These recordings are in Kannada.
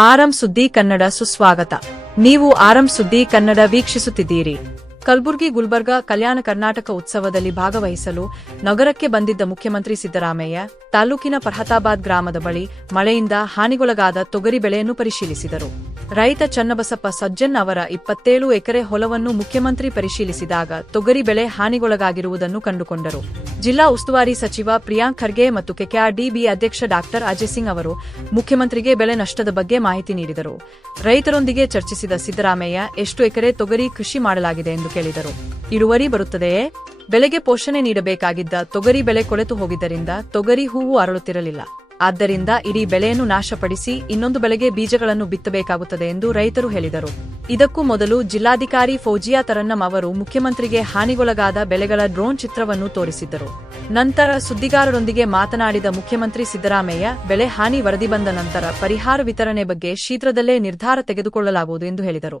ಆರಂ ಸುದ್ದಿ ಕನ್ನಡ ಸುಸ್ವಾಗತ. ನೀವು ಆರಂ ಸುದ್ದಿ ಕನ್ನಡ ವೀಕ್ಷಿಸುತ್ತಿದ್ದೀರಿ. ಕಲಬುರಗಿ ಗುಲ್ಬರ್ಗಾ ಕಲ್ಯಾಣ ಕರ್ನಾಟಕ ಉತ್ಸವದಲ್ಲಿ ಭಾಗವಹಿಸಲು ನಗರಕ್ಕೆ ಬಂದಿದ್ದ ಮುಖ್ಯಮಂತ್ರಿ ಸಿದ್ದರಾಮಯ್ಯ, ತಾಲೂಕಿನ ಫರ್ಹತಾಬಾದ್ ಗ್ರಾಮದ ಬಳಿ ಮಳೆಯಿಂದ ಹಾನಿಗೊಳಗಾದ ತೊಗರಿ ಬೆಳೆಯನ್ನು ಪರಿಶೀಲಿಸಿದರು. ರೈತ ಚನ್ನಬಸಪ್ಪ ಸಜ್ಜನ್ ಅವರ ಇಪ್ಪತ್ತೇಳು ಎಕರೆ ಹೊಲವನ್ನು ಮುಖ್ಯಮಂತ್ರಿ ಪರಿಶೀಲಿಸಿದಾಗ ತೊಗರಿ ಬೆಳೆ ಹಾನಿಗೊಳಗಾಗಿರುವುದನ್ನು ಕಂಡುಕೊಂಡರು. ಜಿಲ್ಲಾ ಉಸ್ತುವಾರಿ ಸಚಿವ ಪ್ರಿಯಾಂಕ್ ಖರ್ಗೆ ಮತ್ತು ಕೆಕೆಆರ್ಡಿಬಿ ಅಧ್ಯಕ್ಷ ಡಾಕ್ಟರ್ ಅಜಯ್ ಸಿಂಗ್ ಅವರು ಮುಖ್ಯಮಂತ್ರಿಗೆ ಬೆಳೆ ನಷ್ಟದ ಬಗ್ಗೆ ಮಾಹಿತಿ ನೀಡಿದರು. ರೈತರೊಂದಿಗೆ ಚರ್ಚಿಸಿದ ಸಿದ್ದರಾಮಯ್ಯ, ಎಷ್ಟು ಎಕರೆ ತೊಗರಿ ಕೃಷಿ ಮಾಡಲಾಗಿದೆ? ಎಂದು ಕೇಳಿದರು. ಇಳುವರಿ ಬರುತ್ತದೆಯೇ? ಬೆಳೆಗೆ ಪೋಷಣೆ ನೀಡಬೇಕಾಗಿದ್ದ ತೊಗರಿ ಬೆಳೆ ಕೊಳೆತು ಹೋಗಿದ್ದರಿಂದ ತೊಗರಿ ಹೂವು ಅರಳುತ್ತಿರಲಿಲ್ಲ. ಆದ್ದರಿಂದ ಇಡೀ ಬೆಳೆಯನ್ನು ನಾಶಪಡಿಸಿ ಇನ್ನೊಂದು ಬೆಳೆಗೆ ಬೀಜಗಳನ್ನು ಬಿತ್ತಬೇಕಾಗುತ್ತದೆ ಎಂದು ರೈತರು ಹೇಳಿದರು. ಇದಕ್ಕೂ ಮೊದಲು ಜಿಲ್ಲಾಧಿಕಾರಿ ಫೌಜಿಯಾ ತರನ್ನಂ ಅವರು ಮುಖ್ಯಮಂತ್ರಿಗೆ ಹಾನಿಗೊಳಗಾದ ಬೆಳೆಗಳ ಡ್ರೋನ್ ಚಿತ್ರವನ್ನು ತೋರಿಸಿದ್ದರು. ನಂತರ ಸುದ್ದಿಗಾರರೊಂದಿಗೆ ಮಾತನಾಡಿದ ಮುಖ್ಯಮಂತ್ರಿ ಸಿದ್ದರಾಮಯ್ಯ, ಬೆಳೆ ಹಾನಿ ವರದಿ ಬಂದ ನಂತರ ಪರಿಹಾರ ವಿತರಣೆ ಬಗ್ಗೆ ಶೀಘ್ರದಲ್ಲೇ ನಿರ್ಧಾರ ತೆಗೆದುಕೊಳ್ಳಲಾಗುವುದು ಎಂದು ಹೇಳಿದರು.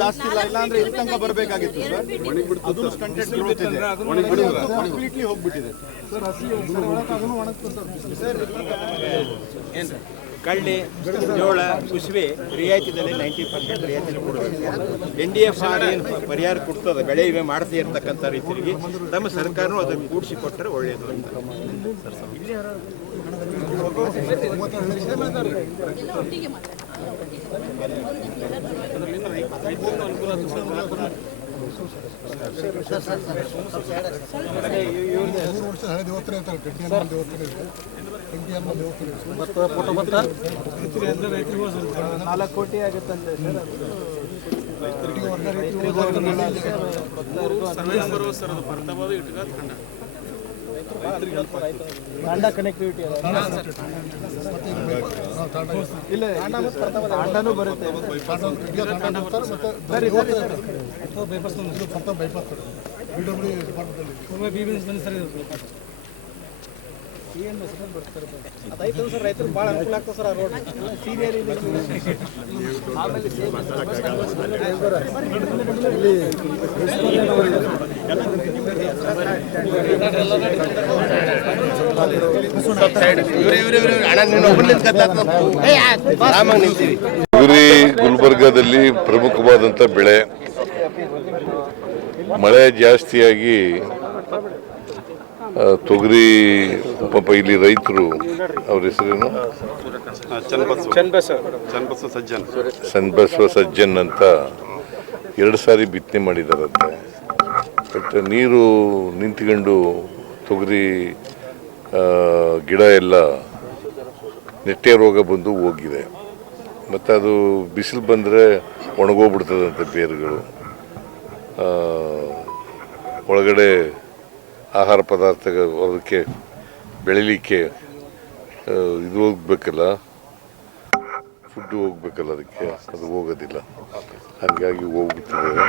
ಜಾಸ್ತಿ ಕಳ್ಳಿ, ಜೋಳ ಕುಸುಬೆ ರಿಯಾಯಿತಿದಲ್ಲಿ ನೈಂಟಿ ಪರ್ಸೆಂಟ್ ರಿಯಾಯಿತಿ ಕೊಡಬೇಕು. ಎನ್ ಡಿ ಎಫ್ ಆರ್ ಏನು ಪರಿಹಾರ ಕೊಡ್ತದೆ, ಬೆಳೆ ವಿಮೆ ಮಾಡದೇ ಇರ್ತಕ್ಕಂಥ ರೈತರಿಗೆ ನಮ್ಮ ಸರ್ಕಾರನೂ ಅದನ್ನು ಕೂಡಿಸಿಕೊಟ್ಟರೆ ಒಳ್ಳೆಯದು ಅಂತ. ನಾಲ್ಕು ಕೋಟಿ ಆಗುತ್ತಂತೆ ತಾಂಡ ಕನೆಕ್ಟಿವಿಟಿ ಇಲ್ಲ ತಾಂಡನೂ ಬರುತ್ತೆ. ಅದೈತೆ ಸರ್ ರೈತರು ಭಾಳ ಅನುಕೂಲ ಆಗ್ತದೆ ಸರ್ ಆ ರೋಡ್ ಸೀನಿಯರ್ ಆಮೇಲೆ ತೊಗರಿ ಗುಲ್ಬರ್ಗಾದಲ್ಲಿ ಪ್ರಮುಖವಾದಂಥ ಬೆಳೆ. ಮಳೆ ಜಾಸ್ತಿಯಾಗಿ ತೊಗರಿ ಪಾಪ ಇಲ್ಲಿ ರೈತರು ಅವ್ರ ಹೆಸರೇನು? ಸಜ್ಜನ್. ಸಜ್ಜನ್ ಅಂತ ಎರಡು ಸಾರಿ ಬಿತ್ತನೆ ಮಾಡಿದಾರಂತೆ. ಬಟ್ ನೀರು ನಿಂತ್ಕೊಂಡು ತೊಗರಿ ಗಿಡ ಎಲ್ಲ ನೆಟ್ಟೆ ರೋಗ ಬಂದು ಹೋಗಿದೆ. ಮತ್ತು ಅದು ಬಿಸಿಲು ಬಂದರೆ ಒಣಗೋಗ್ಬಿಡ್ತದಂತೆ ಬೇರುಗಳು. ಒಳಗಡೆ ಆಹಾರ ಪದಾರ್ಥ ಅದಕ್ಕೆ ಬೆಳಿಲಿಕ್ಕೆ ಇದು ಹೋಗ್ಬೇಕಲ್ಲ ಫುಡ್ಡು ಹೋಗ್ಬೇಕಲ್ಲ ಅದಕ್ಕೆ, ಅದು ಹೋಗೋದಿಲ್ಲ. ಹಾಗಾಗಿ ಹೋಗ್ಬಿಟ್ಟಿದೆ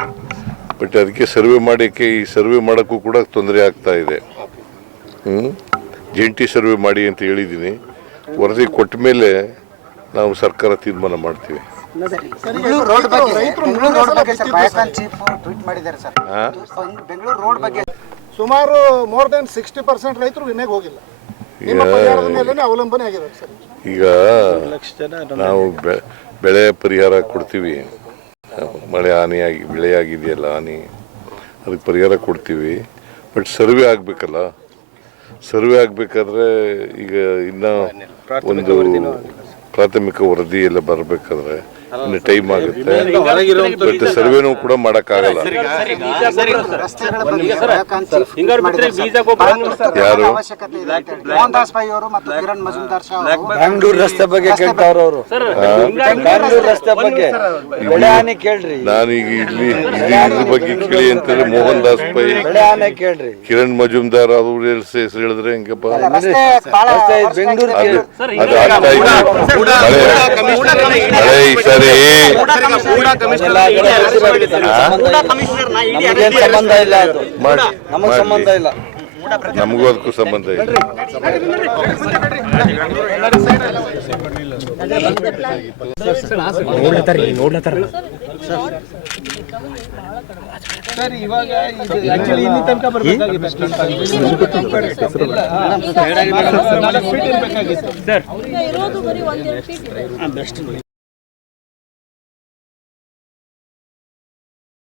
ಬಟ್ ಅದಕ್ಕೆ ಸರ್ವೆ ಮಾಡೋಕ್ಕೆ ಈ ಸರ್ವೆ ಮಾಡೋಕ್ಕೂ ಕೂಡ ತೊಂದರೆ ಆಗ್ತಾ ಇದೆ. ಹ್ಞೂ ಜಂಟಿ ಸರ್ವೆ ಮಾಡಿ ಅಂತ ಹೇಳಿದ್ದೀನಿ. ವರದಿ ಕೊಟ್ಟ ಮೇಲೆ ನಾವು ಸರ್ಕಾರ ತೀರ್ಮಾನ ಮಾಡ್ತೀವಿ. ಬೆಂಗಳೂರು ರೋಡ್ ಬಗ್ಗೆ ಬೆಂಗಳೂರು ರೋಡ್ ಬಗ್ಗೆ ಸರ್ ಟ್ವೀಟ್ ಮಾಡಿದ್ದಾರೆ ಸರ್. ಬೆಂಗಳೂರು ರೋಡ್ ಬಗ್ಗೆ ಸುಮಾರು ಮೋರ್ ದನ್ ಸಿಕ್ಸ್ಟಿ ಪರ್ಸೆಂಟ್ ರೈತರು ವಿಮೆಗೆ ಹೋಗಿಲ್ಲ. ನಿಮ್ಮ ಪರಿಹಾರದ ಮೇಲೆನೇ ಅವಲಂಬನೆ ಆಗಿದೆ ಸರ್. ಈಗ ನಾವು ಬೆ- ಬೆಳೆ ಪರಿಹಾರ ಕೊಡ್ತೀವಿ. ಮಳೆ ಹಾನಿಯಾಗಿ ಬೆಳೆ ಆಗಿದೆಯಲ್ಲ ಹಾನಿ ಅದಕ್ಕೆ ಪರಿಹಾರ ಕೊಡ್ತೀವಿ. But survey ಆಗಬೇಕಲ್ಲ? ಸರ್ವೆ ಆಗಬೇಕಾದ್ರೆ ಈಗ ಇನ್ನೂ ಒಂದು ಪ್ರಾಥಮಿಕ ವರದಿ ಎಲ್ಲ ಬರಬೇಕಾದ್ರೆ ಇನ್ನು ಟೈಮ್ ಆಗುತ್ತೆ. ಬಟ್ ಸರ್ವೆನೂ ಕೂಡ ಮಾಡೋಕ್ಕಾಗಲ್ಲ. ಯಾರು? ಅವಶ್ಯಕತೆ ಇದೆ ಮೋಹನ್ ದಾಸ್ ಭಾಯಿ ಅವರು ಮತ್ತು ಕಿರಣ್ ಮಜುಮ್ದಾರ್ ಶಾ ಅವರು. ಬ್ಯಾಂಗ್ಳೂರ್ ರಸ್ತೆ ಬಗ್ಗೆ ಕೇಳ್ತಾವ್ರ ಅವರು. ಬ್ಯಾಂಗ್ಳೂರ್ ರಸ್ತೆ ಬಗ್ಗೆ ಕೇಳ್ರಿ. ನಾನೀಗ ಇಲ್ಲಿ ಇದ್ರ ಬಗ್ಗೆ ಕೇಳಿ ಅಂತಂದ್ರೆ ಮೋಹನ್ ದಾಸ್ ಪೈ ಕೇಳ್ರಿ. ಕಿರಣ್ ಮಜುಮ್ದಾರ್ ಅವ್ರ ಹೆಸರು ಹೇಳಿದ್ರೆ ಹೆಂಗಪ್ಪ? ಬೆಂಗಳೂರು ಅದು ಆಗ್ತಾ ಇದೆ. ಮಳೆ ಮಳೆ ಈ ಸರಿ ನಮಗೇನ್ ಸಂಬಂಧ ಇಲ್ಲ ಅದು. ಮಾಡಿ ನಮಗ್ ಸಂಬಂಧ ಇಲ್ಲ. ನಮಗೂ ಅದಕ್ಕೂ ಸಂಬಂಧ ಇಲ್ಲ. ಸರ್ ಇವಾಗ ಇದು ಆಕ್ಚುಲಿ ಇಲ್ಲಿ ತನಕ ಬರ್ಬೇಕಾಗಿತ್ತು. ನಾಲ್ಕು ಫೀಟ್ ಇರ್ಬೇಕಾಗಿತ್ತು ಇರೋದು